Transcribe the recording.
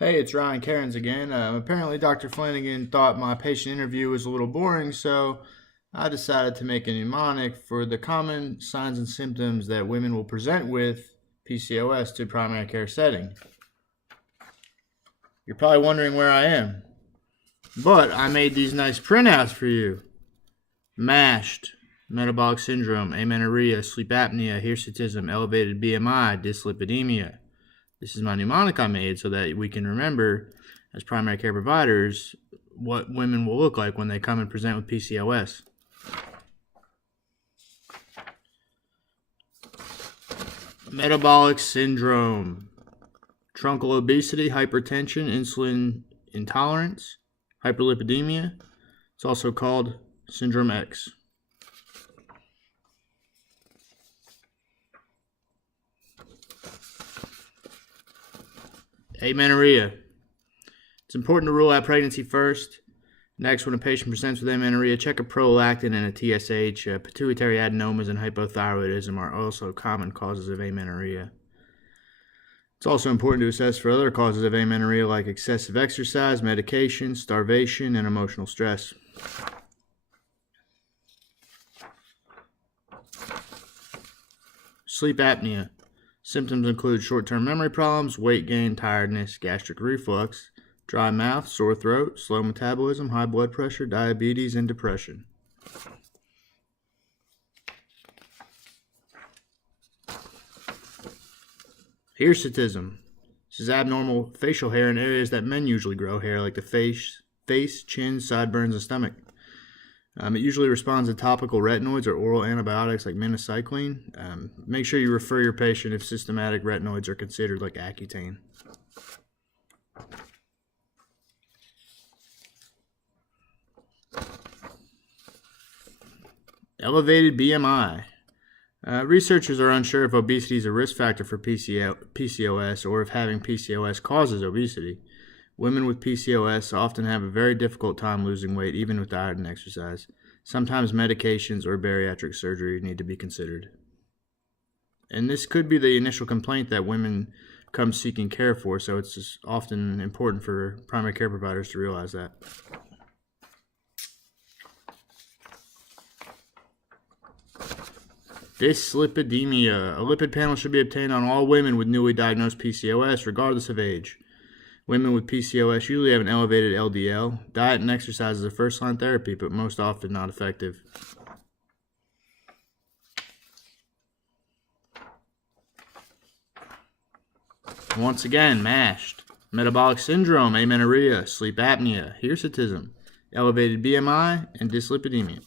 Hey, it's Ryan Cairns again. Apparently, Dr. Flanagan thought my patient interview was a little boring, so I decided to make a mnemonic for the common signs and symptoms that women will present with PCOS to primary care setting. You're probably wondering where I am, but I made these nice printouts for you. MASH, metabolic syndrome, amenorrhea, sleep apnea, hirsutism, elevated BMI, dyslipidemia. This is my mnemonic I made so that we can remember, as primary care providers, what women will look like when they come and present with PCOS. Metabolic syndrome, truncal obesity, hypertension, insulin intolerance, hyperlipidemia. It's also called Syndrome X. Amenorrhea. It's important to rule out pregnancy first. Next, when a patient presents with amenorrhea, check a prolactin and a TSH. Pituitary adenomas and hypothyroidism are also common causes of amenorrhea. It's also important to assess for other causes of amenorrhea like excessive exercise, medication, starvation, and emotional stress. Sleep apnea. Symptoms include short-term memory problems, weight gain, tiredness, gastric reflux, dry mouth, sore throat, slow metabolism, high blood pressure, diabetes, and depression. Hirsutism. This is abnormal facial hair in areas that men usually grow hair, like the face, chin, sideburns, and stomach. It usually responds to topical retinoids or oral antibiotics like minocycline. Make sure you refer your patient if systematic retinoids are considered, like Accutane. Elevated BMI. Researchers are unsure if obesity is a risk factor for PCOS or if having PCOS causes obesity. Women with PCOS often have a very difficult time losing weight, even with diet and exercise. Sometimes medications or bariatric surgery need to be considered. And this could be the initial complaint that women come seeking care for, so it's just often important for primary care providers to realize that. Dyslipidemia. A lipid panel should be obtained on all women with newly diagnosed PCOS, regardless of age. Women with PCOS usually have an elevated LDL. Diet and exercise is a first-line therapy, but most often not effective. Once again, MASH, metabolic syndrome, amenorrhea, sleep apnea, hirsutism, elevated BMI, and dyslipidemia.